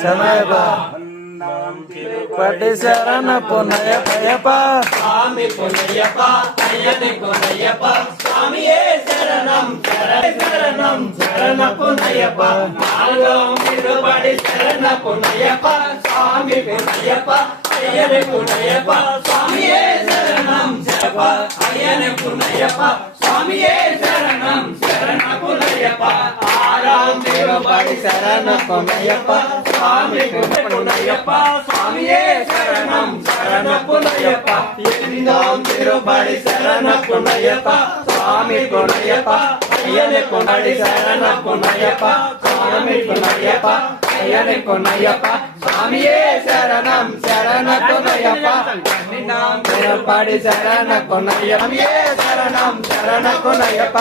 శరణయ్యప్ప పటి శరణ పునయ్యప్ప స్వామి పునయ్యప్ప అయ్యని పునయ్యప్ప స్వామియే శరణం శరణం శరణ పునయ్యప్ప మాలో నిలబడి శరణ పునయ్యప్ప స్వామి పునయ్యప్ప అయ్యని పునయ్యప్ప స్వామియే శరణం శరణ అయ్యని పునయ్యప్ప స్వామియే శరణం శరణ పునయ్యప్ప ఆరాం నిలబడి శరణ పునయ్యప్ప స్వామి పునయ్యప్ప స్వామియే శరణం శరణ పునయ్యప్ప ఎందాం తిరుబడి శరణ పునయ్యప్ప స్వామి పునయ్యప్ప అయ్యని పునడి శరణ పునయ్యప్ప స్వామి పునయ్యప్ప అయ్యని పునయ్యప్ప స్వామియే శరణం శరణ పునయ్యప్ప ఎందాం తిరుబడి శరణ పునయ్యప్ప శరణం శరణ పునయ్యప్ప